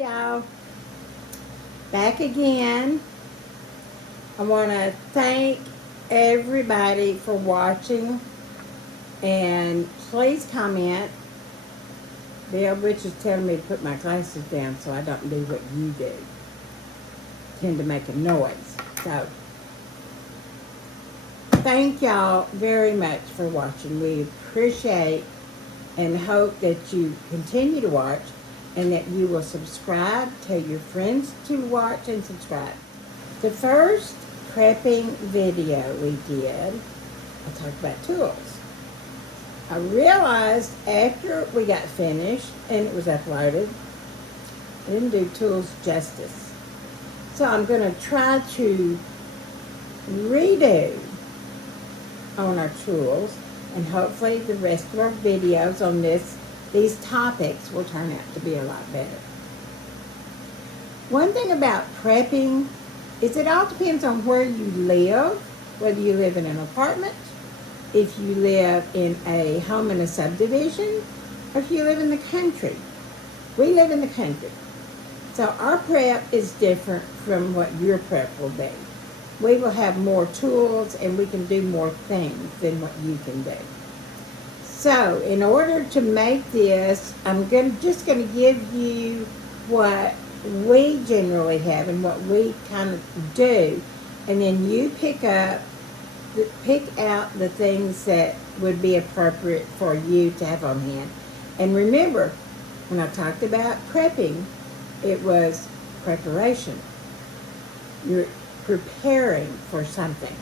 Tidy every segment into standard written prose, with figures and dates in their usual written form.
y'all, back again. I want to thank everybody for watching, and please comment. Bill Rich is telling me to put my glasses down so I don't do what you do, tend to make a noise. So thank y'all very much for watching. We appreciate and hope that you continue to watch and that you will subscribe. Tell your friends to watch and subscribe. The first prepping video we did, I talked about tools. I realized after we got finished and it was uploaded, I didn't do tools justice. So I'm going to try to redo on our tools, and hopefully the rest of our videos on these topics will turn out to be a lot better. One thing about prepping is it all depends on where you live, whether you live in an apartment, if you live in a home in a subdivision, or if you live in the country. We live in the country. So our prep is different from what your prep will be. We will have more tools and we can do more things than what you can do. So in order to make this, I'm just going to give you what we generally have and what we kind of do, and then you pick out the things that would be appropriate for you to have on hand. And remember, when I talked about prepping, it was preparation. You're preparing for something,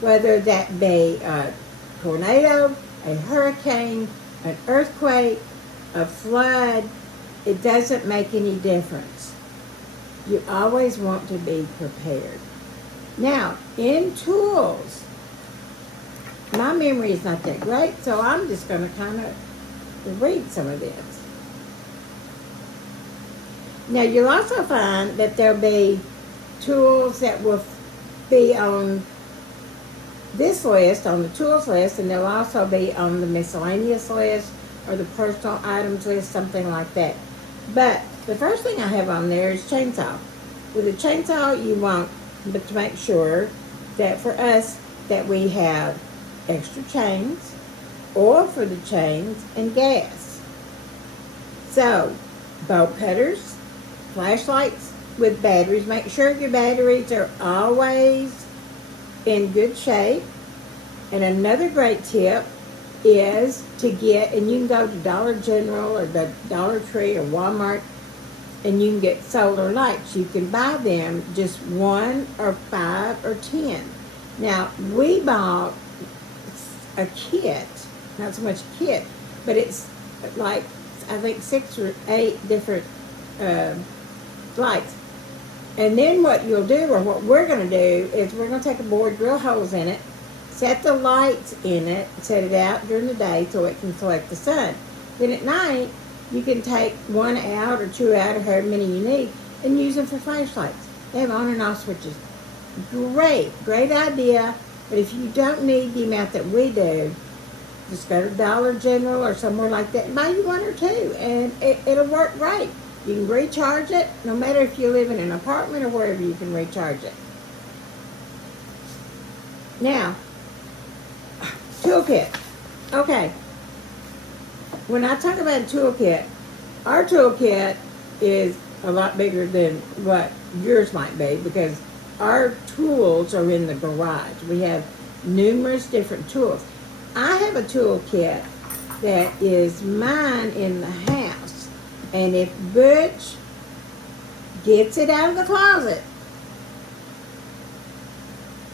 whether that be a tornado, a hurricane, an earthquake, a flood. It doesn't make any difference. You always want to be prepared. Now, in tools, my memory is not that great, so I'm just going to kind of read some of this. Now, you'll also find that there'll be tools that will be on this list, on the tools list, and they'll also be on the miscellaneous list or the personal items list, something like that. But the first thing I have on there is chainsaw. With a chainsaw, you want to make sure that for us that we have extra chains, oil for the chains, and gas. So, bolt cutters, flashlights with batteries. Make sure your batteries are always in good shape. And another great tip is to get, and you can go to Dollar General or the Dollar Tree or Walmart, and you can get solar lights. You can buy them just 1 or 5 or 10. Now, we bought a kit, not so much a kit, but it's like, I think 6 or 8 different lights. And then what you'll do, or what we're going to do, is we're going to take a board, drill holes in it, set the lights in it, set it out during the day so it can collect the sun. Then at night, you can take 1 out or 2 out or however many you need and use them for flashlights. They have on and off switches. Great idea. But if you don't need the amount that we do, just go to Dollar General or somewhere like that and buy you 1 or 2, and it'll work great. You can recharge it, no matter if you live in an apartment or wherever, you can recharge it. Now, toolkit. Okay. When I talk about a toolkit, our toolkit is a lot bigger than what yours might be, because our tools are in the garage. We have numerous different tools. I have a toolkit that is mine in the house. And if Butch gets it out of the closet,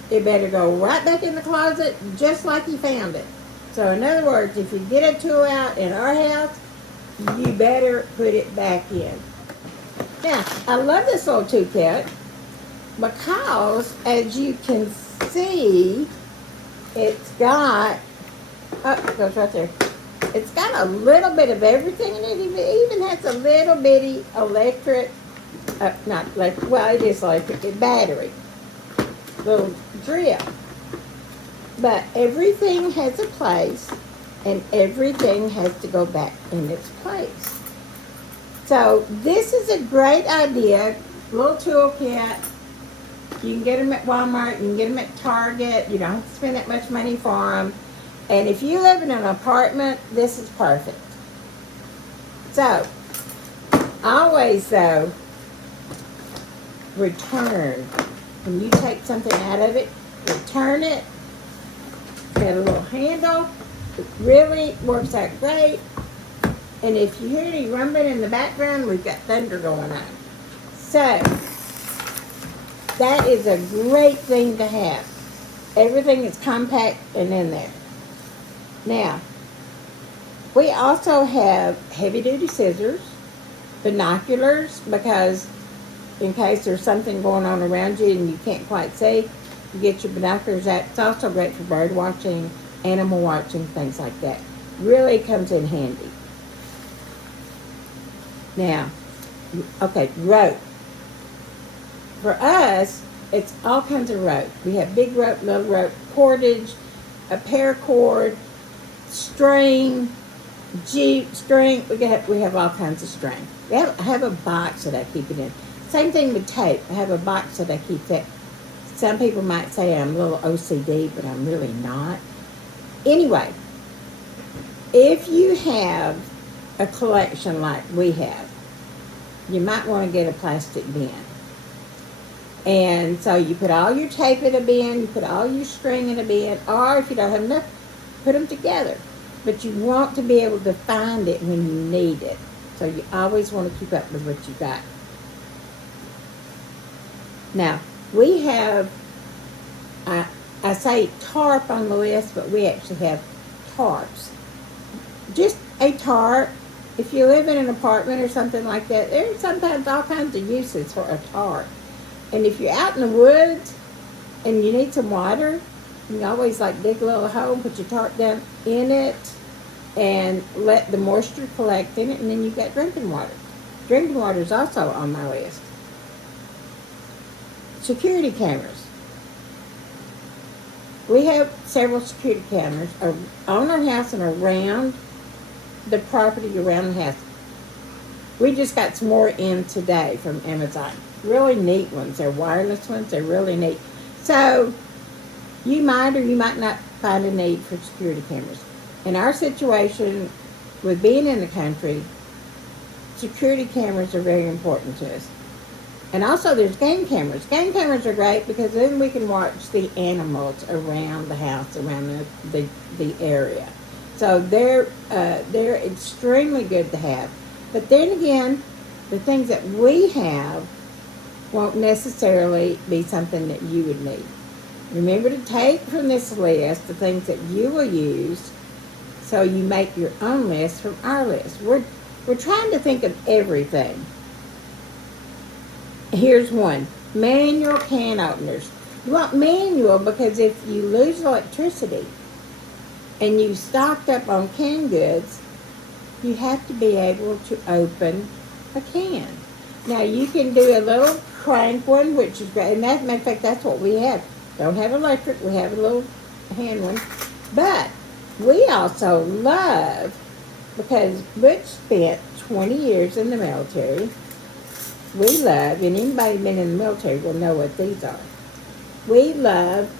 it better go right back in the closet just like he found it. So in other words, if you get a tool out in our house, you better put it back in. Now, I love this little toolkit because, as you can see, it's got, oh, it goes right there. It's got a little bit of everything in it. It even has a little bitty electric, not electric, well, it is electric, battery, little drill. But everything has a place, and everything has to go back in its place. So this is a great idea, little toolkit. You can get them at Walmart, you can get them at Target. You don't have to spend that much money for them. And if you live in an apartment, this is perfect. So, always though, return. When you take something out of it, return it. Got a little handle. It really works out great. And if you hear any rumbling in the background, we've got thunder going on. So, that is a great thing to have. Everything is compact and in there. Now, we also have heavy-duty scissors, binoculars, because in case there's something going on around you and you can't quite see, you get your binoculars out. It's also great for bird watching, animal watching, things like that. Really comes in handy. Now, okay, rope. For us, it's all kinds of rope. We have big rope, little rope, cordage, a paracord, string, string. We have all kinds of string. I have a box that I keep it in. Same thing with tape. I have a box that I keep that. Some people might say I'm a little OCD, but I'm really not. Anyway, if you have a collection like we have, you might want to get a plastic bin. And so you put all your tape in a bin, you put all your string in a bin, or if you don't have enough, put them together. But you want to be able to find it when you need it. So you always want to keep up with what you got. Now, we have, I say tarp on the list, but we actually have tarps. Just a tarp. If you live in an apartment or something like that, there's sometimes all kinds of uses for a tarp. And if you're out in the woods and you need some water, you can always like dig a little hole, put your tarp down in it, and let the moisture collect in it, and then you've got drinking water. Drinking water is also on my list. Security cameras. We have several security cameras on our house and around the property around the house. We just got some more in today from Amazon. Really neat ones. They're wireless ones. They're really neat. So you might or you might not find a need for security cameras. In our situation, with being in the country, security cameras are very important to us. And also there's game cameras. Game cameras are great because then we can watch the animals around the house, around the area. So they're extremely good to have. But then again, the things that we have won't necessarily be something that you would need. Remember to take from this list the things that you will use, so you make your own list from our list. We're trying to think of everything. Here's one. Manual can openers. You want manual because if you lose electricity and you stocked up on canned goods, you have to be able to open a can. Now you can do a little crank one, which is great. And matter of fact, that's what we have. Don't have electric, we have a little hand one. But we also love, because Butch spent 20 years in the military, we love, and anybody been in the military will know what these are. We love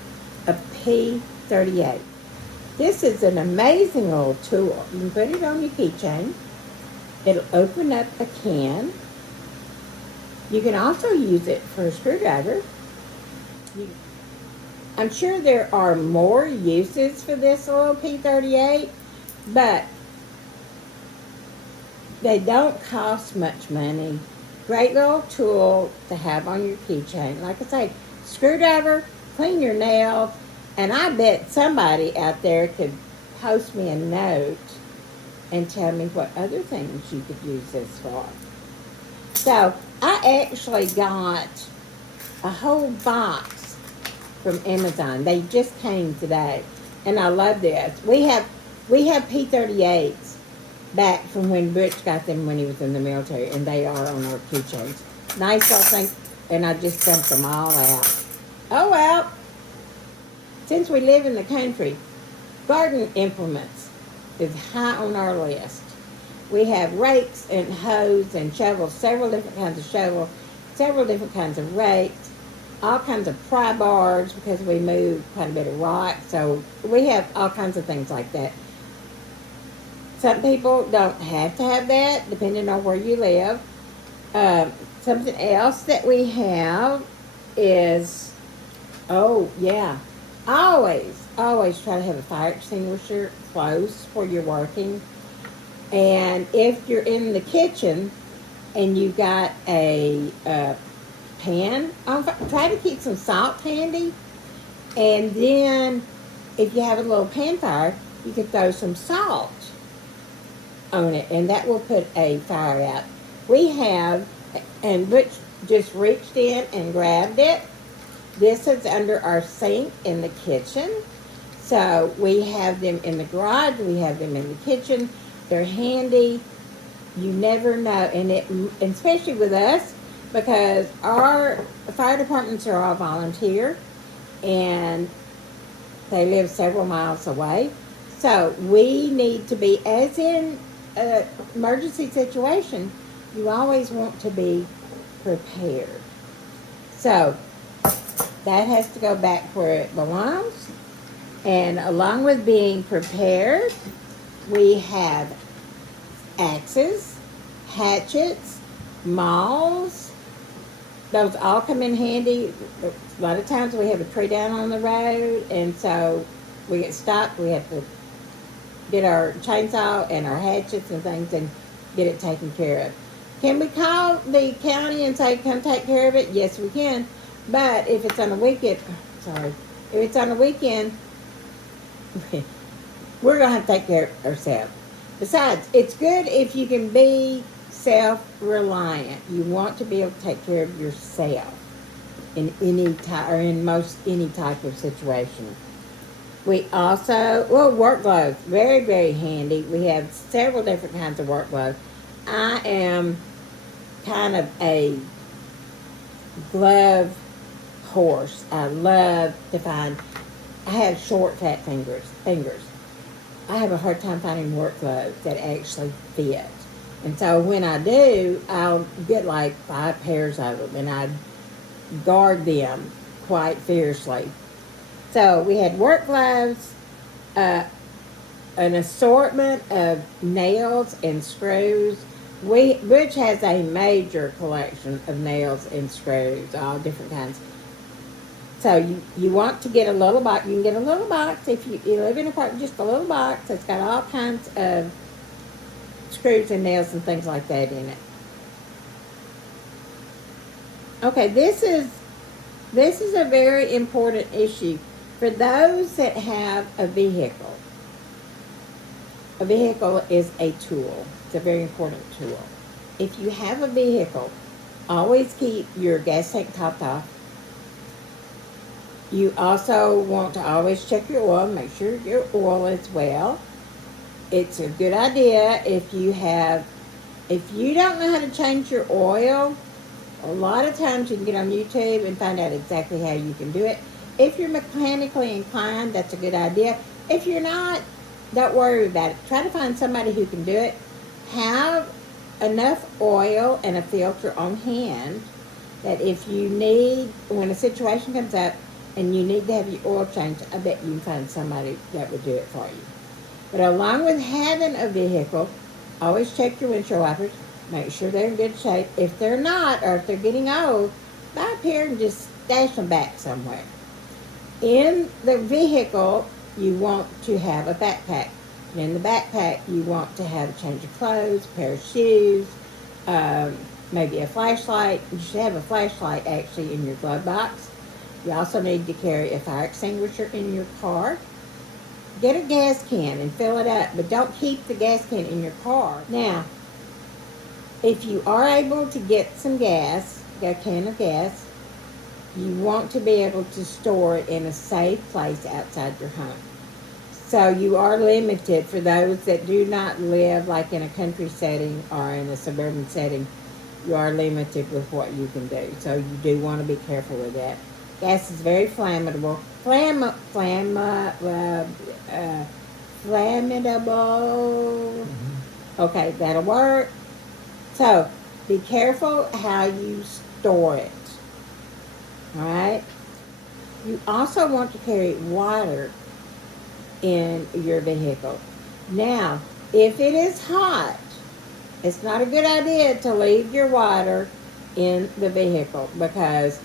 a P38. This is an amazing little tool. You can put it on your keychain. It'll open up a can. You can also use it for a screwdriver. I'm sure there are more uses for this little P38, but they don't cost much money. Great little tool to have on your keychain. Like I say, screwdriver, clean your nails, and I bet somebody out there could post me a note and tell me what other things you could use this for. So I actually got a whole box from Amazon. They just came today, and I love this. We have P38s back from when Butch got them when he was in the military, and they are on our keychains. Nice little thing, and I just dumped them all out. Oh well. Since we live in the country, garden implements is high on our list. We have rakes and hoes and shovels, several different kinds of shovels, several different kinds of rakes, all kinds of pry bars because we move quite a bit of rock. So we have all kinds of things like that. Some people don't have to have that, depending on where you live. Something else that we have is, oh yeah, always try to have a fire extinguisher close where you're working. And if you're in the kitchen and you got a pan on fire, try to keep some salt handy. And then if you have a little pan fire, you can throw some salt on it, and that will put a fire out. We have, and Butch just reached in and grabbed it. This is under our sink in the kitchen. So we have them in the garage, we have them in the kitchen. They're handy. You never know, and especially with us, because our fire departments are all volunteer, and they live several miles away. So we need to be, as in an emergency situation, you always want to be prepared. So that has to go back where it belongs. And along with being prepared, we have axes, hatchets, mauls. Those all come in handy. A lot of times we have a tree down on the road, and so we get stopped. We have to get our chainsaw and our hatchets and things and get it taken care of. Can we call the county and say, come take care of it? Yes, we can. But if it's on a weekend, if it's on a weekend, we're going to have to take care of ourselves. Besides, it's good if you can be self-reliant. You want to be able to take care of yourself in any type, or in most any type of situation. We also, work gloves, very, very handy. We have several different kinds of work gloves. I am kind of a glove horse. I love to find, I have short, fat fingers. I have a hard time finding work gloves that actually fit. And so when I do, I'll get like 5 pairs of them, and I guard them quite fiercely. So we had work gloves, an assortment of nails and screws. Butch has a major collection of nails and screws, all different kinds. So you want to get a little box. You can get a little box if you live in an apartment, just a little box that's got all kinds of screws and nails and things like that in it. Okay, this is a very important issue for those that have a vehicle. A vehicle is a tool. It's a very important tool. If you have a vehicle, always keep your gas tank topped off. You also want to always check your oil, make sure your oil is well. It's a good idea if you don't know how to change your oil, a lot of times you can get on YouTube and find out exactly how you can do it. If you're mechanically inclined, that's a good idea. If you're not, don't worry about it. Try to find somebody who can do it. Have enough oil and a filter on hand that if you need, when a situation comes up and you need to have your oil changed, I bet you can find somebody that would do it for you. But along with having a vehicle, always check your windshield wipers. Make sure they're in good shape. If they're not, or if they're getting old, buy a pair and just stash them back somewhere. In the vehicle, you want to have a backpack. And in the backpack, you want to have a change of clothes, a pair of shoes, maybe a flashlight. You should have a flashlight actually in your glove box. You also need to carry a fire extinguisher in your car. Get a gas can and fill it up, but don't keep the gas can in your car. Now, if you are able to get some gas, get a can of gas, you want to be able to store it in a safe place outside your home. So you are limited for those that do not live like in a country setting or in a suburban setting. You are limited with what you can do. So you do want to be careful with that. Gas is very flammable. Flammable. Okay, that'll work. So, be careful how you store it. All right? You also want to carry water in your vehicle. Now, if it is hot, it's not a good idea to leave your water in the vehicle because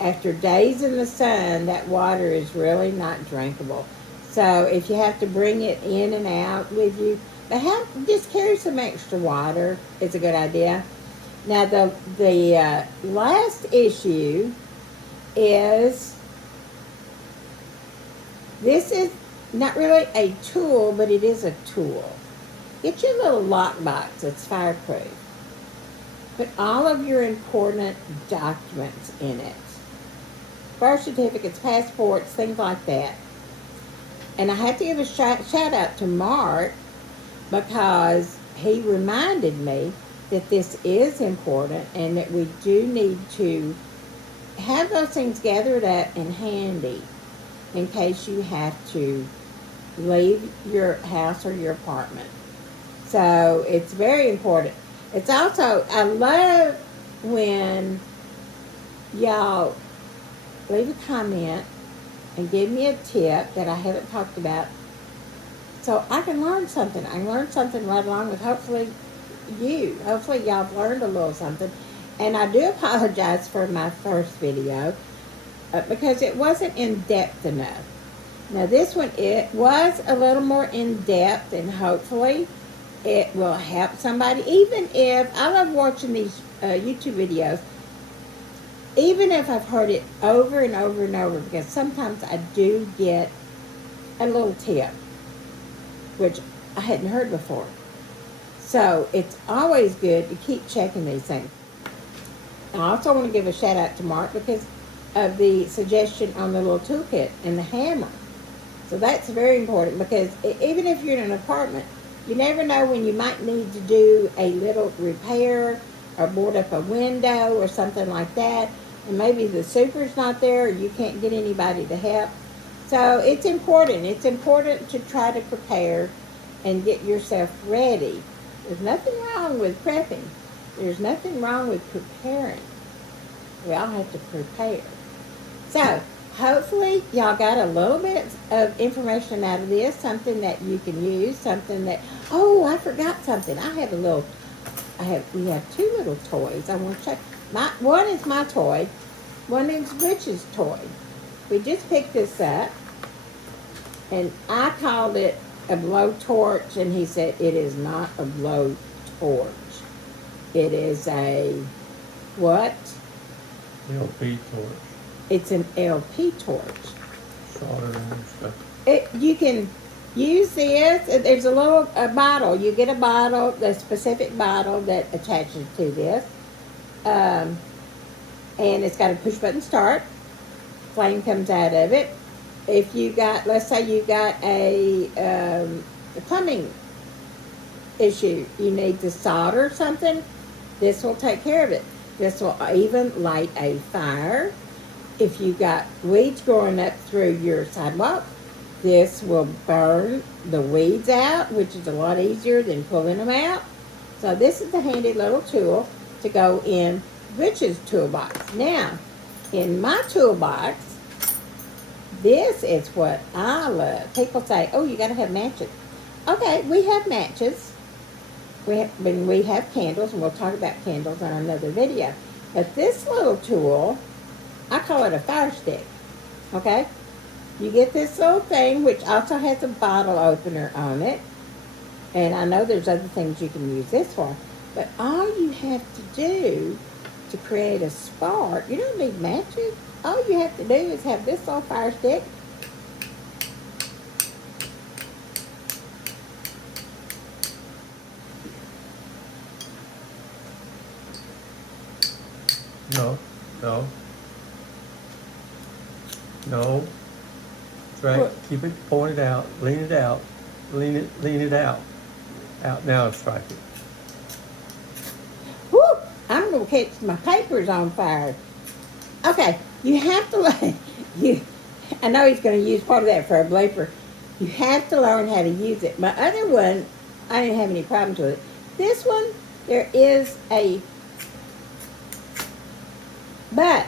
after days in the sun, that water is really not drinkable. So if you have to bring it in and out with you, but just carry some extra water. It's a good idea. Now the last issue is this is not really a tool, but it is a tool. Get your little lockbox. It's fireproof. Put all of your important documents in it. Birth certificates, passports, things like that. And I have to give a shout out to Mark because he reminded me that this is important and that we do need to have those things gathered up and handy in case you have to leave your house or your apartment. So it's very important. It's also, I love when y'all leave a comment and give me a tip that I haven't talked about so I can learn something. I can learn something right along with hopefully you. Hopefully y'all have learned a little something. And I do apologize for my first video because it wasn't in-depth enough. Now this one, it was a little more in-depth and hopefully it will help somebody. Even if, I love watching these YouTube videos, even if I've heard it over and over and over, because sometimes I do get a little tip, which I hadn't heard before. So it's always good to keep checking these things. I also want to give a shout out to Mark because of the suggestion on the little toolkit and the hammer. So that's very important because even if you're in an apartment, you never know when you might need to do a little repair or board up a window or something like that. And maybe the super's not there or you can't get anybody to help. So it's important. It's important to try to prepare and get yourself ready. There's nothing wrong with prepping. There's nothing wrong with preparing. We all have to prepare. So hopefully y'all got a little bit of information out of this, something that you can use, something that, oh, I forgot something. We have two little toys. I want to show. One is my toy. One is Rich's toy. We just picked this up, and I called it a blowtorch, and he said it is not a blowtorch. It is a what? LP torch. It's an LP torch. Solder and stuff. You can use this. There's a bottle. You get a bottle, the specific bottle that attaches to this. And it's got a push button start. Flame comes out of it. If you got, let's say you got a plumbing issue, you need to solder something, this will take care of it. This will even light a fire. If you got weeds growing up through your sidewalk, this will burn the weeds out, which is a lot easier than pulling them out. So this is a handy little tool to go in Rich's toolbox. Now, in my toolbox, this is what I love. People say, oh, you got to have matches. Okay, we have matches. We have candles, and we'll talk about candles on another video. But this little tool, I call it a fire stick. Okay? You get this little thing, which also has a bottle opener on it. And I know there's other things you can use this for. But all you have to do to create a spark, you don't need matches. All you have to do is have this little fire stick. No. That's right. What? Keep it pointed out. Lean it out. Lean it out. Out now. Strike it. Whoo! I'm going to catch my papers on fire. Okay, you have to learn. I know he's going to use part of that for a blooper. You have to learn how to use it. My other one, I didn't have any problems with it. This one, there is a, but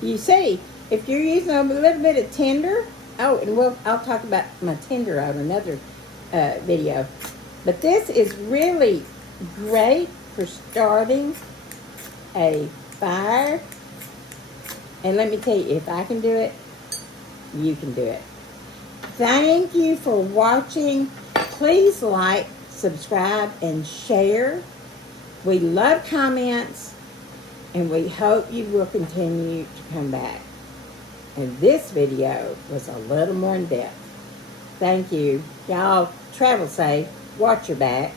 you see, if you're using a little bit of tinder, oh, and I'll talk about my tinder on another video. But this is really great for starting a fire. And let me tell you, if I can do it, you can do it. Thank you for watching. Please like, subscribe, and share. We love comments, and we hope you will continue to come back. And this video was a little more in depth. Thank you. Y'all travel safe. Watch your back.